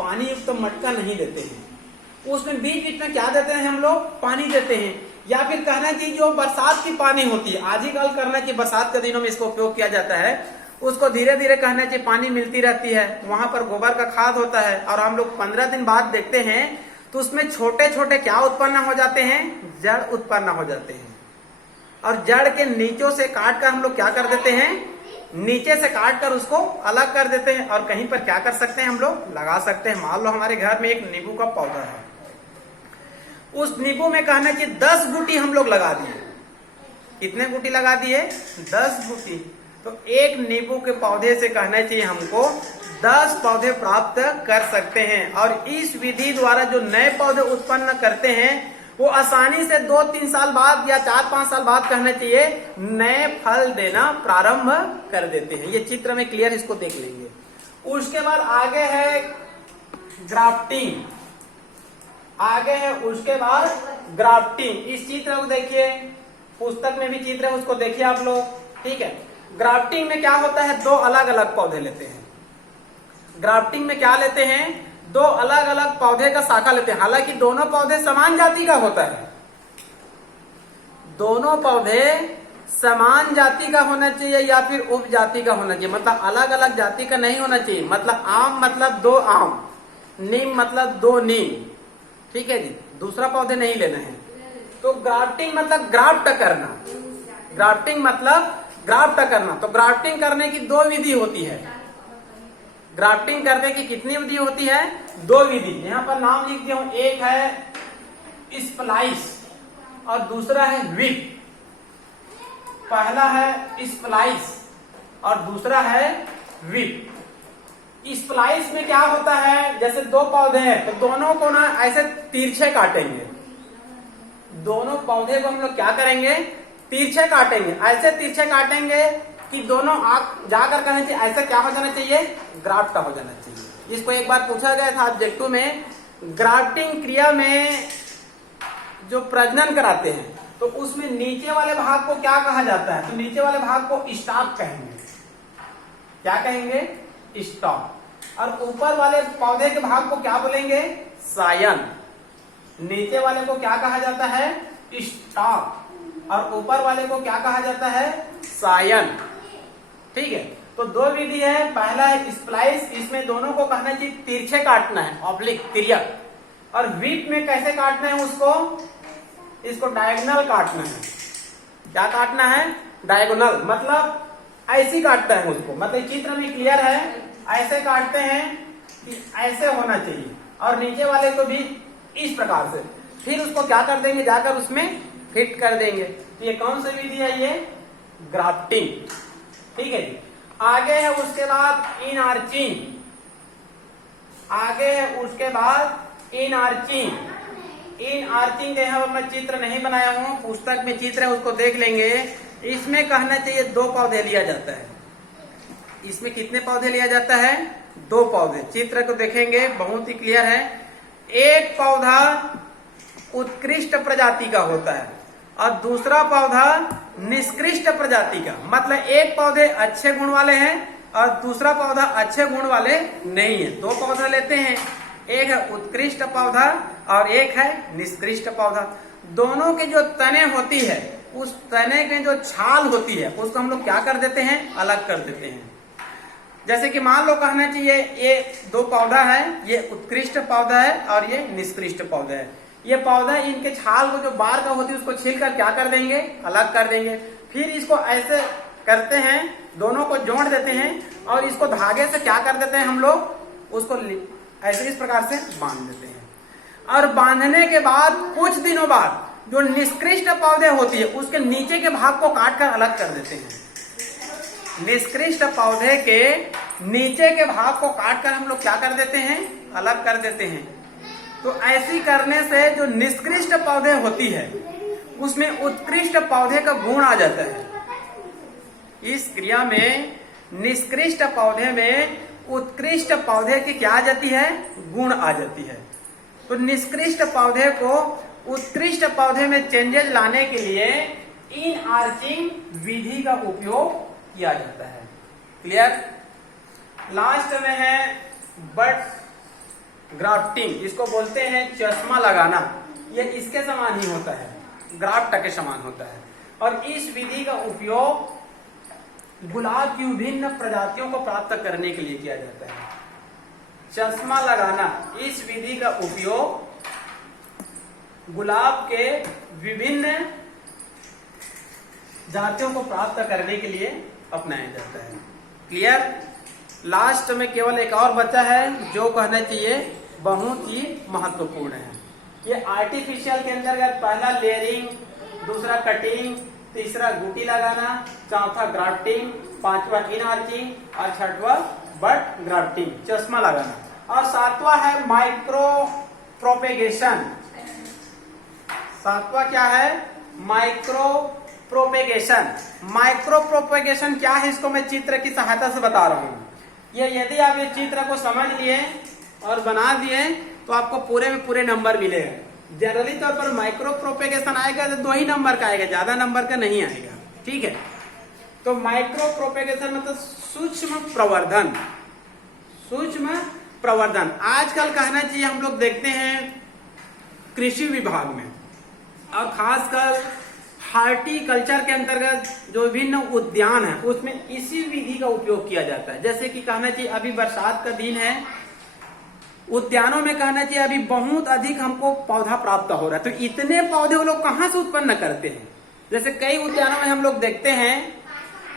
पानी युक्त तो मटका नहीं देते हैं, उसमें बीच बीच में क्या देते हैं हम लोग, पानी देते हैं। या फिर कहना चाहिए जो बरसात की पानी होती है, आजकल करना चाहिए बरसात के दिनों में इसको उपयोग किया जाता है, उसको धीरे धीरे कहना चाहिए पानी मिलती रहती है, वहां पर गोबर का खाद होता है और हम लोग 15 दिन बाद देखते हैं तो उसमें छोटे छोटे क्या उत्पन्न हो जाते हैं, जड़ उत्पन्न हो जाते हैं। और जड़ के नीचों से काट कर हम लोग क्या कर देते हैं, नीचे से काट कर उसको अलग कर देते हैं और कहीं पर क्या कर सकते हैं, हम लोग लगा सकते हैं। मान लो हमारे घर में एक नींबू का पौधा है, उस नींबू में कहना चाहिए 10 बूटी हम लोग लगा दिए। कितने बूटी लगा दिए, 10 बूटी। तो एक नींबू के पौधे से कहना चाहिए हमको 10 पौधे प्राप्त कर सकते हैं। और इस विधि द्वारा जो नए पौधे उत्पन्न करते हैं वो आसानी से 2-3 साल बाद या 4-5 साल बाद कहना चाहिए नए फल देना प्रारंभ कर देते हैं। ये चित्र में क्लियर, इसको देख लेंगे। उसके बाद आगे है ग्राफ्टिंग, आगे है उसके बाद ग्राफ्टिंग। इस चित्र को देखिए, पुस्तक में भी चित्र है, उसको देखिए आप लोग, ठीक है। ग्राफ्टिंग में क्या होता है, 2 अलग अलग पौधे लेते हैं। ग्राफ्टिंग में क्या लेते हैं, 2 अलग अलग पौधे का शाखा लेते हैं। हालांकि दोनों पौधे समान जाति का होता है, दोनों पौधे समान जाति का होना चाहिए या फिर उप जाति का होना चाहिए, मतलब अलग अलग जाति का नहीं होना चाहिए। मतलब आम मतलब 2 आम, नीम मतलब 2 नीम, ठीक है जी, दूसरा पौधे नहीं लेना है। तो ग्राफ्टिंग मतलब ग्राफ्ट करना, ग्राफ्टिंग मतलब ग्राफ्ट करना। तो ग्राफ्टिंग करने की 2 विधि होती है। ग्राफ्टिंग करने की कितनी विधि होती है, 2 विधि। यहाँ पर नाम लिख दिया हूं, एक है स्प्लाइस और दूसरा है विप। पहला है स्प्लाइस और दूसरा है विप। स्प्लाइस में क्या होता है, जैसे 2 पौधे हैं तो दोनों को ना ऐसे तिरछे काटेंगे, दोनों पौधे को हम लोग क्या करेंगे, तिरछे काटेंगे। ऐसे तिरछे काटेंगे कि दोनों आंख जाकर कहना चाहिए ऐसा क्या हो जाना चाहिए, ग्राफ्ट हो जाना चाहिए। इसको एक बार पूछा गया था ऑब्जेक्टिव में, ग्राफ्टिंग क्रिया में जो प्रजनन कराते हैं तो उसमें नीचे वाले भाग को क्या कहा जाता है, तो नीचे वाले भाग को स्टॉक कहेंगे। क्या कहेंगे, स्टॉक। और ऊपर वाले पौधे के भाग को क्या बोलेंगे, सायन। नीचे वाले को क्या कहा जाता है, स्टॉक, और ऊपर वाले को क्या कहा जाता है, सायन, ठीक है। तो 2 विधि है, पहला है स्प्लाइस, इसमें दोनों को कहना चाहिए तिरछे काटना है, ऑब्लिक, तिर्यक। और विप में कैसे काटना है उसको, इसको डायगोनल काटना है। क्या काटना है, डायगोनल, मतलब ऐसी काटता है उसको, मतलब चित्र में क्लियर है, ऐसे काटते हैं कि ऐसे होना चाहिए और नीचे वाले को भी इस प्रकार से। फिर उसको क्या कर देंगे, जाकर उसमें फिट कर देंगे। तो ये कौन सी विधि है, ये ग्राफ्टिंग, ठीक है जी। आगे है उसके बाद इनआर्चिंग, आगे है उसके बाद इनआर्चिंग। इनआर्चिंग के यहाँ मैं चित्र नहीं बनाया हूं, पुस्तक में चित्र है, उसको देख लेंगे। इसमें कहना चाहिए 2 पौधे लिया जाता है। इसमें कितने पौधे लिया जाता है, 2 पौधे। चित्र को देखेंगे, बहुत ही क्लियर है। एक पौधा उत्कृष्ट प्रजाति का होता है और दूसरा पौधा निष्कृष्ट प्रजाति का, मतलब एक पौधे अच्छे गुण वाले हैं और दूसरा पौधा अच्छे गुण वाले नहीं है। 2 पौधा लेते हैं, एक है उत्कृष्ट पौधा और एक है निष्कृष्ट पौधा। दोनों के जो तने होती है, उस तने के जो छाल होती है उसको हम लोग क्या कर देते हैं, अलग कर देते हैं। जैसे कि मान लो कहना चाहिए ये 2 पौधा है, ये उत्कृष्ट पौधा है और ये निष्कृष्ट पौधा है। ये पौधा इनके छाल को जो बाहर का होती है उसको छीलकर क्या कर देंगे, अलग कर देंगे। फिर इसको ऐसे करते हैं, दोनों को जोड़ देते हैं और इसको धागे से क्या कर देते हैं हम लोग, उसको ऐसे इस प्रकार से बांध देते हैं। और बांधने के बाद कुछ दिनों बाद जो निष्कृष्ट पौधे होती है उसके नीचे के भाग को काट कर अलग कर देते हैं। निष्कृष्ट पौधे के नीचे के भाग को काट कर हम लोग क्या कर देते हैं, अलग कर देते हैं। तो ऐसी करने से जो निष्कृष्ट पौधे होती है उसमें उत्कृष्ट पौधे का गुण आ जाता है। इस क्रिया में निष्कृष्ट पौधे में उत्कृष्ट पौधे की क्या आ जाती है, गुण आ जाती है। तो निष्कृष्ट पौधे को उत्कृष्ट पौधे में चेंजेस लाने के लिए इनआर्चिंग विधि का उपयोग किया जाता है। क्लियर। लास्ट में है बट ग्राफ्टिंग, इसको बोलते हैं चश्मा लगाना। ये इसके समान ही होता है, ग्राफ्ट के समान होता है। और इस विधि का उपयोग गुलाब की विभिन्न प्रजातियों को प्राप्त करने के लिए किया जाता है। चश्मा लगाना, इस विधि का उपयोग गुलाब के विभिन्न जातियों को प्राप्त करने के लिए अपनाया जाता है। क्लियर? लास्ट में केवल एक और बचा है जो कहना चाहिए बहुत ही महत्वपूर्ण है। ये आर्टिफिशियल के अंतर्गत पहला लेयरिंग, दूसरा कटिंग, तीसरा गुटी लगाना, चौथा ग्राफ्टिंग, पांचवा इन आर्चिंग और छठवा बट ग्राफ्टिंग, चश्मा लगाना, और सातवां है माइक्रो प्रोपेगेशन। सातवां क्या है? Micro propagation. माइक्रो प्रोपेगेशन क्या है, इसको मैं चित्र की सहायता से बता रहा हूं। ये यदि आप ये चित्र को समझ लिए और बना दिए तो आपको पूरे में पूरे नंबर मिलेगा। जनरली तौर पर माइक्रो प्रोपेगेशन आएगा तो 2 ही नंबर का आएगा, ज्यादा नंबर का नहीं आएगा। ठीक है, तो माइक्रो प्रोपेगेशन मतलब सूक्ष्म प्रवर्धन। सूक्ष्म प्रवर्धन आजकल कहना चाहिए हम लोग देखते हैं कृषि विभाग में, और खासकर हार्टिकल्चर के अंतर्गत जो विभिन्न उद्यान है उसमें इसी विधि का उपयोग किया जाता है। जैसे कि कहना चाहिए अभी बरसात का दिन है, उद्यानों में कहना चाहिए अभी बहुत अधिक हमको पौधा प्राप्त हो रहा है, तो इतने पौधे वो लोग कहाँ से उत्पन्न करते हैं? जैसे कई उद्यानों में हम लोग देखते हैं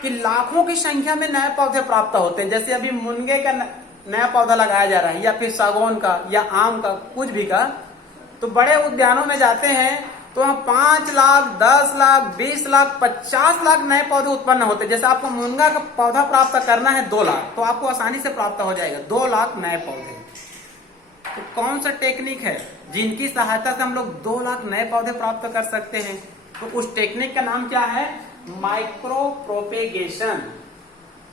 कि लाखों की संख्या में नए पौधे प्राप्त होते हैं। जैसे अभी मुनगे का नया पौधा लगाया जा रहा है, या फिर सागौन का या आम का, कुछ भी का। तो बड़े उद्यानों में जाते हैं तो वहाँ 5 लाख, 10 लाख, 20 लाख, 50 लाख नए पौधे उत्पन्न होते हैं। जैसे आपको मुनगा का पौधा प्राप्त करना है 2 लाख, तो आपको आसानी से प्राप्त हो जाएगा 2 लाख नए पौधे। तो कौन सा टेक्निक है जिनकी सहायता से हम लोग 2 लाख नए पौधे प्राप्त कर सकते हैं? तो उस टेक्निक का नाम क्या है? Micro propagation.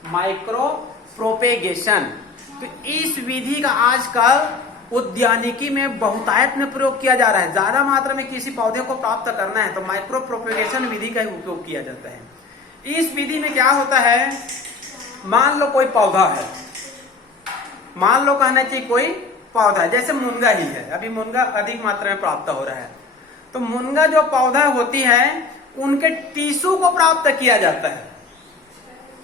Micro propagation. तो इस विधि का आजकल उद्यानिकी में बहुतायत में प्रयोग किया जा रहा है। ज्यादा मात्रा में किसी पौधे को प्राप्त करना है तो माइक्रो प्रोपेगेशन विधि का उपयोग किया जाता है। इस विधि में क्या होता है, मान लो कोई पौधा है, मान लो कहना चाहिए कोई पौधा है, जैसे मुनगा ही है, अभी मुनगा अधिक मात्रा में प्राप्त हो रहा है। तो मुनगा जो पौधा होती है उनके टिश्यू को प्राप्त किया जाता है।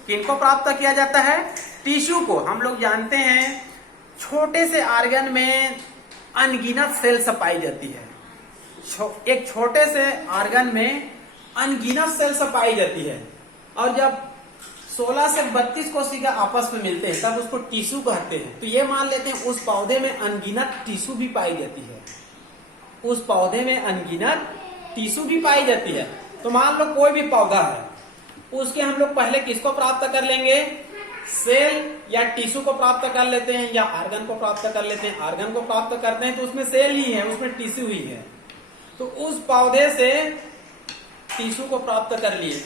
किनको प्राप्त किया जाता है? टिश्यू को। हम लोग जानते हैं छोटे से आर्गन में अनगिनत सेल्स पाई जाती है। एक छोटे से आर्गन में अनगिनत सेल्स पाई जाती है, और जब 16 से 32 कोशिका आपस में मिलते हैं तब उसको टिश्यू कहते हैं। तो ये मान लेते हैं उस पौधे में अनगिनत टिश्यू भी पाई जाती है। उस पौधे में अनगिनत टिश्यू भी पाई जाती है। तो मान लो कोई भी पौधा है, उसके हम लोग पहले किसको प्राप्त कर लेंगे? सेल या टिश्यू को प्राप्त कर लेते हैं, या आर्गन को प्राप्त कर लेते हैं। आर्गन को प्राप्त करते हैं तो उसमें सेल ही है, उसमें टिश्यू ही है। तो उस पौधे से टिश्यू को प्राप्त कर लिए,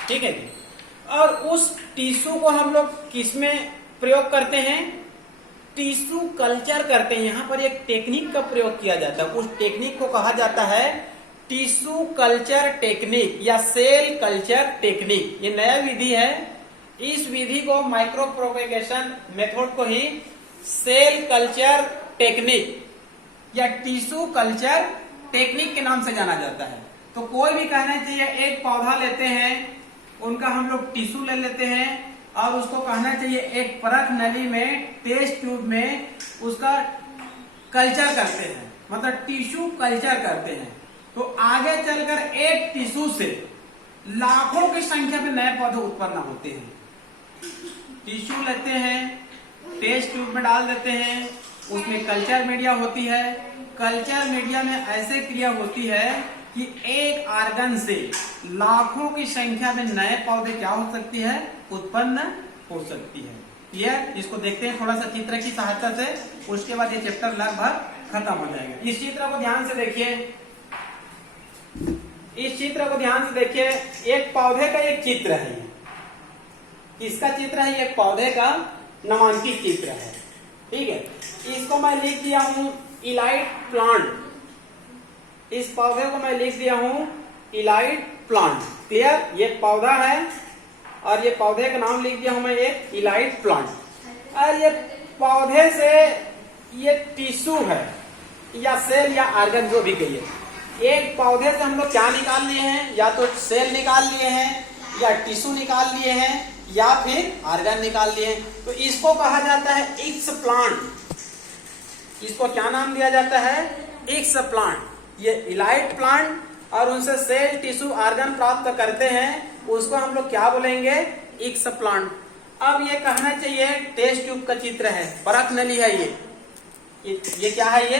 ठीक है जी। और उस टिश्यू को हम लोग किसमें प्रयोग करते हैं? टिश्यू कल्चर करते हैं। यहाँ पर एक टेक्निक का प्रयोग किया जाता है, उस टेक्निक को कहा जाता है टिश्यू कल्चर टेक्निक या सेल कल्चर टेक्निक। ये नया विधि है। इस विधि को माइक्रो प्रोपेगेशन मेथड को ही सेल कल्चर टेक्निक या टिश्यू कल्चर टेक्निक के नाम से जाना जाता है। तो कोई भी कहना चाहिए एक पौधा लेते हैं, उनका हम लोग टिश्यू ले लेते हैं और उसको कहना चाहिए एक परख नली में, टेस्ट ट्यूब में उसका कल्चर करते हैं, मतलब टिश्यू कल्चर करते हैं। तो आगे चलकर एक टिश्यू से लाखों की संख्या में नए पौधे उत्पन्न होते हैं। टिश्यू लेते हैं, टेस्ट ट्यूब में डाल देते हैं, उसमें कल्चर मीडिया होती है। कल्चर मीडिया में ऐसे क्रिया होती है कि एक आर्गन से लाखों की संख्या में नए पौधे क्या हो सकती है? उत्पन्न हो सकती है। क्लियर? इसको देखते हैं थोड़ा सा चित्र की सहायता से, उसके बाद ये चैप्टर लगभग खत्म हो जाएगा। इस चित्र को ध्यान से देखिए, इस चित्र को ध्यान से देखिए। एक पौधे का एक चित्र है, किसका चित्र है? एक पौधे का नामांकित चित्र है, ठीक है। इसको मैं लिख दिया हूं इलाइट प्लांट। इस पौधे को मैं लिख दिया हूं इलाइट प्लांट। क्लियर? ये पौधा है और ये पौधे का नाम लिख दिया हूं मैं एक इलाइट प्लांट। और ये पौधे से ये टिश्यू है या सेल या आर्गन जो भी कहिए, एक पौधे से हम लोग क्या निकाल लिए हैं, या तो सेल निकाल लिए हैं या टिश्यू निकाल लिए हैं या फिर आर्गन निकाल लिए हैं। तो इसको कहा जाता है एक्स प्लांट। इसको क्या नाम दिया जाता है, एक्स प्लांट। ये इलाइट प्लांट और उनसे सेल टिश्यू आर्गन प्राप्त करते हैं, उसको हम लोग क्या बोलेंगे, एक्स प्लांट। अब ये कहना चाहिए टेस्ट ट्यूब का चित्र है, परख नली है ये क्या है, ये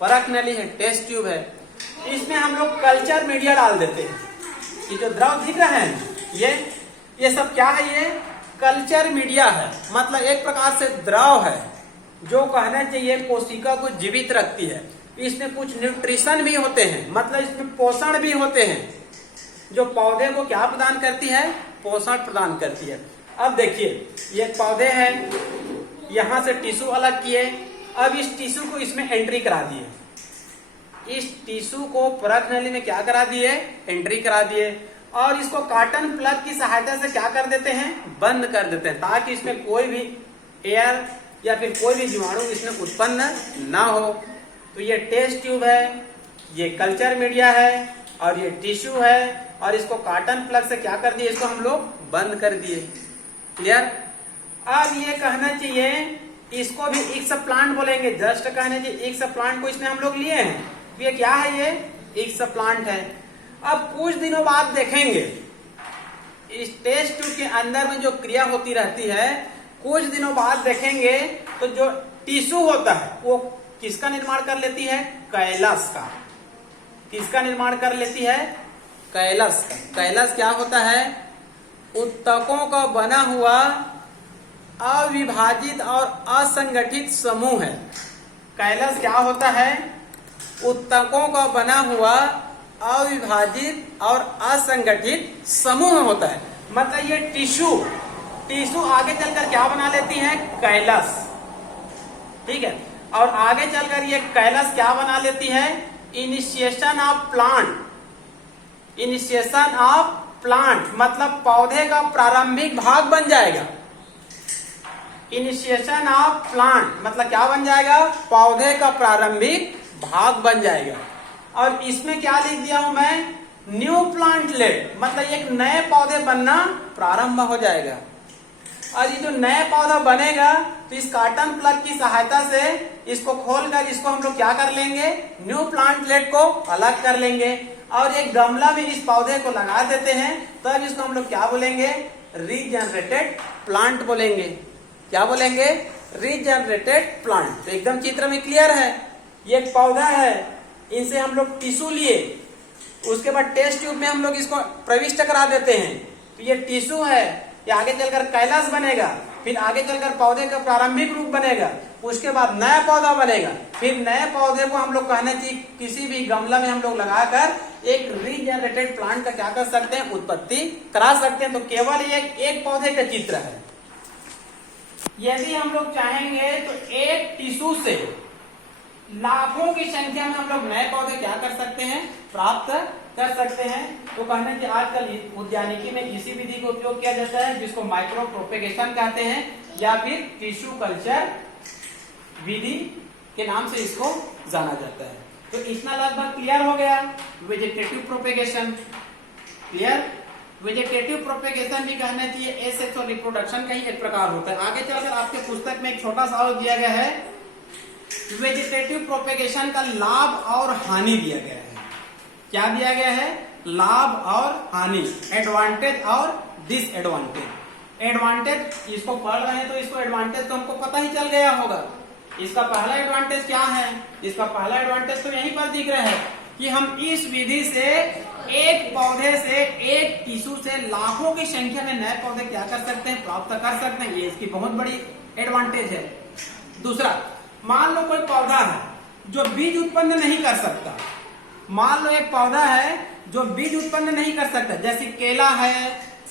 परख नली है, टेस्ट ट्यूब है। इसमें हम लोग कल्चर मीडिया डाल देते हैं। ये जो द्रव दिख रहा है ये सब क्या है, ये कल्चर मीडिया है, मतलब एक प्रकार से द्रव है जो कहना चाहिए कोशिका को जीवित रखती है। इसमें कुछ न्यूट्रिशन भी होते हैं, मतलब इसमें पोषण भी होते हैं, जो पौधे को क्या प्रदान करती है, पोषण प्रदान करती है। अब देखिए ये पौधे हैं, यहां से टिश्यू अलग किए, अब इस टिश्यू को इसमें एंट्री करा दिए, इस टिश्यू को परख नली में क्या करा दिए, एंट्री करा दिए, और इसको कॉटन प्लग की सहायता से क्या कर देते हैं, बंद कर देते हैं, ताकि इसमें कोई भी एयर या फिर कोई भी जीवाणु इसमें उत्पन्न ना हो। तो ये टेस्ट ट्यूब है, ये कल्चर मीडिया है और ये टिश्यू है, और इसको कॉटन प्लग से क्या कर दिए, इसको हम लोग बंद कर दिए। क्लियर। अब ये कहना चाहिए इसको भी एक्स प्लांट बोलेंगे, जस्ट कहना चाहिए एक्स प्लांट को इसमें हम लोग लिए हैं। ये क्या है, ये एक्स प्लांट है। अब कुछ दिनों बाद देखेंगे इस टेस्ट ट्यूब के अंदर में जो क्रिया होती रहती है, कुछ दिनों बाद देखेंगे तो जो टिश्यू होता है वो किसका निर्माण कर लेती है, कैलस का। किसका निर्माण कर लेती है, कैलस का। कैलस क्या होता है, उत्तकों का बना हुआ अविभाजित और असंगठित समूह है। कैलस क्या होता है, उत्तकों का बना हुआ अविभाजित और असंगठित समूह होता है। मतलब ये टिश्यू आगे चलकर क्या बना लेती है, कैलस। ठीक है, और आगे चलकर ये कैलस क्या बना लेती है, initiation of plant. Initiation of plant मतलब पौधे का प्रारंभिक भाग बन जाएगा। इनिशिएशन ऑफ प्लांट मतलब क्या बन जाएगा, पौधे का प्रारंभिक भाग बन जाएगा। और इसमें क्या लिख दिया हूं मैं, न्यू प्लांटलेट, मतलब एक नए पौधे बनना प्रारंभ हो जाएगा। और ये जो नया पौधा बनेगा तो इस कॉटन प्लग की सहायता से इसको खोलकर इसको हम लोग क्या कर लेंगे, न्यू प्लांटलेट को अलग कर लेंगे, और एक गमला में इस पौधे को लगा देते हैं। तब इसको हम लोग क्या बोलेंगे, रीजनरेटेड प्लांट बोलेंगे। क्या बोलेंगे, रीजनरेटेड प्लांट। तो एकदम चित्र में क्लियर है, ये एक पौधा है, इनसे हम लोग टिश्यू लिए, उसके बाद टेस्ट ट्यूब में हम लोग इसको प्रविष्ट करा देते हैं। तो ये टिश्यू है, ये आगे चलकर कैलस बनेगा, फिर आगे चलकर पौधे का प्रारंभिक रूप बनेगा, उसके बाद नया पौधा बनेगा, फिर नए पौधे को हम लोग कहना चाहिए किसी भी गमला में हम लोग लगाकर एक रीजनरेटेड प्लांट का क्या कर सकते हैं, उत्पत्ति करा सकते हैं। तो केवल ये एक पौधे का चित्र है। यदि हम लोग चाहेंगे तो एक टिश्यू से लाखों की संख्या में हम लोग नए पौधे क्या कर सकते हैं, प्राप्त कर सकते हैं। तो कहना कि आजकल उद्यानिकी में इसी विधि का उपयोग किया जाता है, जिसको माइक्रो प्रोपेगेशन कहते हैं, या फिर टिश्यू कल्चर विधि के नाम से इसको जाना जाता है। तो इतना लगभग क्लियर हो गया। Vegetative propagation clear. Vegetative propagation भी कहना चाहिए एसेक्सुअल रिप्रोडक्शन का ही एक प्रकार होता है। आगे चलकर आपके पुस्तक में एक छोटा सा और दिया गया है, वेजिटेटिव प्रोपेगेशन का लाभ और हानि दिया गया है। क्या दिया गया है, लाभ और हानि, एडवांटेज और डिसएडवांटेज। एडवांटेज इसको पढ़ रहे हैं तो इसको एडवांटेज तो हमको पता ही चल गया होगा। इसका पहला एडवांटेज क्या है, इसका पहला एडवांटेज तो यहीं पर दिख रहा है कि हम इस विधि से एक पौधे से, एक टिश्यू से लाखों की संख्या में नए पौधे क्या कर सकते हैं, प्राप्त कर सकते हैं। ये इसकी बहुत बड़ी एडवांटेज है। दूसरा, मान लो कोई पौधा है जो बीज उत्पन्न नहीं कर सकता। मान लो एक पौधा है जो बीज उत्पन्न नहीं कर सकता, जैसे केला है,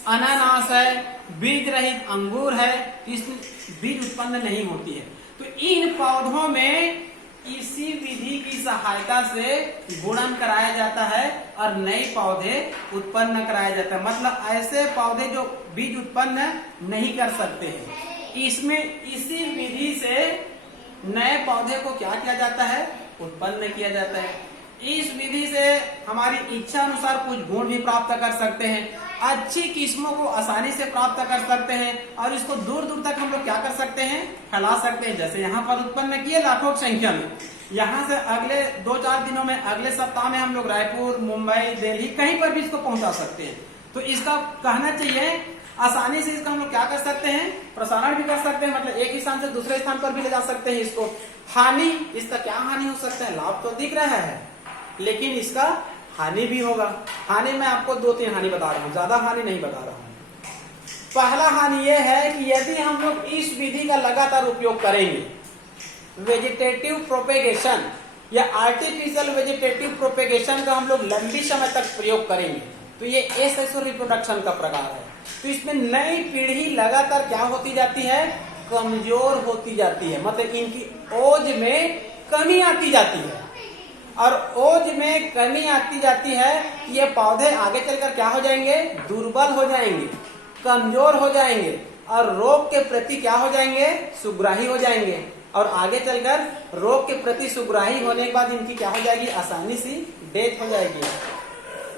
अनानास है, बीज रहित अंगूर है, इसमें बीज उत्पन्न नहीं होती है। तो इन पौधों में इसी विधि की सहायता से गुणन कराया जाता है और नए पौधे उत्पन्न कराया जाता है। मतलब ऐसे पौधे जो बीज उत्पन्न नहीं कर सकते हैं, इसमें इसी विधि से नए पौधे को क्या किया जाता है, उत्पन्न किया जाता है। इस विधि से हमारी इच्छा अनुसार कुछ गुण भी प्राप्त कर सकते हैं, अच्छी किस्मों को आसानी से प्राप्त कर सकते हैं और इसको दूर दूर तक हम लोग क्या कर सकते हैं, फैला सकते हैं। जैसे यहाँ पर उत्पन्न किए लाखों की संख्या में, यहाँ से अगले 2-4 दिनों में, अगले सप्ताह में हम लोग रायपुर, मुंबई, दिल्ली कहीं पर भी इसको पहुंचा सकते हैं। तो इसका कहना चाहिए आसानी से इसका हम लोग क्या कर सकते हैं, प्रसारण भी कर सकते हैं, मतलब एक स्थान से दूसरे स्थान पर भी ले जा सकते हैं इसको। हानि, इसका क्या हानि हो सकता है, लाभ तो दिख रहा है लेकिन इसका हानि भी होगा। हानि मैं आपको 2-3 हानि बता रहा हूँ, ज्यादा हानि नहीं बता रहा हूँ। पहला हानि यह है कि यदि हम लोग इस विधि का लगातार उपयोग करेंगे, वेजिटेटिव प्रोपेगेशन या आर्टिफिशियल वेजिटेटिव प्रोपेगेशन का हम लोग लंबी समय तक प्रयोग करेंगे, तो ये एसेक्सुअल रिप्रोडक्शन का प्रकार है। तो इसमें नई पीढ़ी लगातार क्या होती जाती है, कमजोर होती जाती है, मतलब इनकी ओज में कमी आती जाती है। और ओज में कमी आती जाती है, ये पौधे आगे चलकर क्या हो जाएंगे, दुर्बल हो जाएंगे, कमजोर हो जाएंगे और रोग के प्रति क्या हो जाएंगे, सुग्राही हो जाएंगे। और आगे चलकर रोग के प्रति सुग्राही होने के बाद इनकी क्या हो जाएगी, आसानी से डेथ हो जाएगी।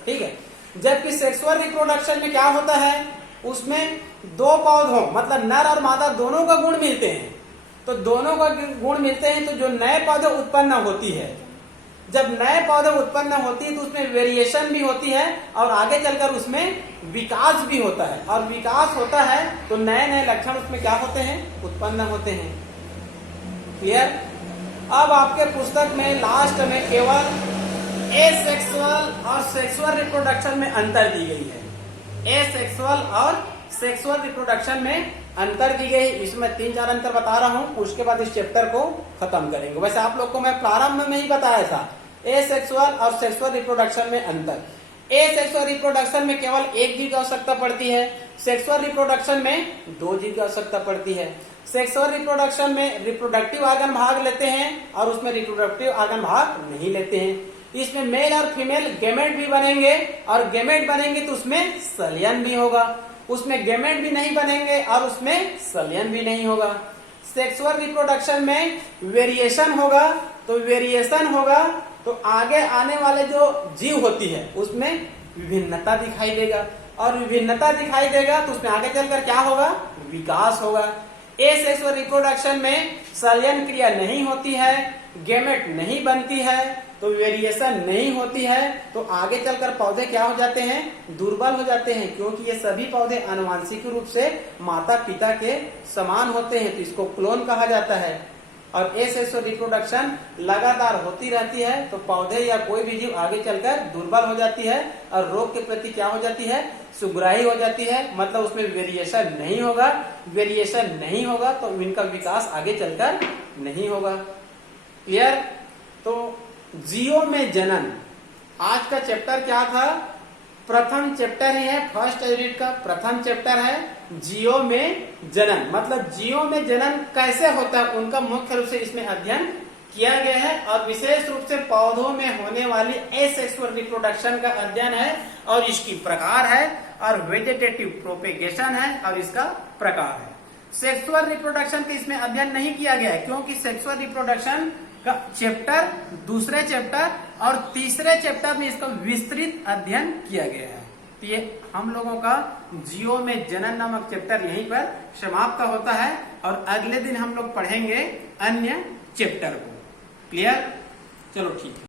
ठीक है। जबकि सेक्सुअल रिप्रोडक्शन में क्या होता है, उसमें 2 पौधों मतलब नर और मादा दोनों का गुण मिलते हैं। तो दोनों का गुण मिलते हैं, तो जो नए पौधे उत्पन्न होती है, जब नए पौधे उत्पन्न होती है तो उसमें वेरिएशन भी होती है और आगे चलकर उसमें विकास भी होता है। और विकास होता है तो नए नए लक्षण उसमें क्या होते हैं, उत्पन्न होते हैं। क्लियर। अब आपके पुस्तक में लास्ट में केवल एसेक्सुअल और सेक्सुअल रिप्रोडक्शन में अंतर दी गई है। एसेक्सुअल और सेक्सुअल रिप्रोडक्शन में अंतर दी गई, इसमें 3-4 अंतर बता रहा हूं, उसके बाद इस चैप्टर को खत्म करेंगे। वैसे आप लोग को मैं प्रारंभ में ही बताया था एसेक्सुअल और सेक्सुअल रिप्रोडक्शन में अंतर। एसेक्सुअल रिप्रोडक्शन में केवल 1 जीव की आवश्यकता पड़ती है, सेक्सुअल रिप्रोडक्शन में 2 जीव की आवश्यकता पड़ती है। सेक्सुअल रिप्रोडक्शन में रिप्रोडक्टिव ऑर्गन भाग लेते हैं और उसमें रिप्रोडक्टिव ऑर्गन भाग नहीं लेते हैं। इसमें मेल और फीमेल गेमेट भी बनेंगे और गेमेट बनेंगे तो उसमें सलियन भी होगा, उसमें गेमेट भी नहीं बनेंगे और उसमें सलियन भी नहीं होगा। सेक्सुअल रिप्रोडक्शन में वेरिएशन होगा, तो वेरिएशन होगा तो आगे आने वाले जो जीव होती है उसमें विभिन्नता दिखाई देगा और विभिन्नता दिखाई देगा तो उसमें आगे चलकर क्या होगा, विकास होगा। एसेक्सुअल रिप्रोडक्शन में सलियन क्रिया नहीं होती है, गेमेट नहीं बनती है, तो वेरिएशन नहीं होती है, तो आगे चलकर पौधे क्या हो जाते हैं, दुर्बल हो जाते हैं, क्योंकि ये सभी पौधे आनुवंशिक रूप से माता पिता के समान होते हैं, तो इसको क्लोन कहा जाता है। और एसेक्सुअल रिप्रोडक्शन लगातार होती रहती है, तो पौधे या कोई भी जीव आगे चलकर दुर्बल हो जाती है और रोग के प्रति क्या हो जाती है, सुग्राही हो जाती है, मतलब उसमें वेरिएशन नहीं होगा। वेरिएशन नहीं होगा तो इनका विकास आगे चलकर नहीं होगा। क्लियर। तो जीवों में जनन, आज का चैप्टर क्या था, प्रथम चैप्टर ही है, फर्स्ट यूनिट का प्रथम चैप्टर है जीवों में जनन, मतलब जीवों में जनन कैसे होता है उनका मुख्य रूप से इसमें अध्ययन किया गया है और विशेष रूप से पौधों में होने वाली एसेक्सुअल रिप्रोडक्शन का अध्ययन है और इसकी प्रकार है और वेजिटेटिव प्रोपेगेशन है और इसका प्रकार है। सेक्सुअल रिप्रोडक्शन का इसमें अध्ययन नहीं किया गया है, क्योंकि सेक्सुअल रिप्रोडक्शन का चैप्टर, दूसरे चैप्टर और तीसरे चैप्टर में इसका विस्तृत अध्ययन किया गया है। तो ये हम लोगों का जीवों में जनन नामक चैप्टर यहीं पर समाप्त होता है और अगले दिन हम लोग पढ़ेंगे अन्य चैप्टर को। क्लियर। चलो ठीक है।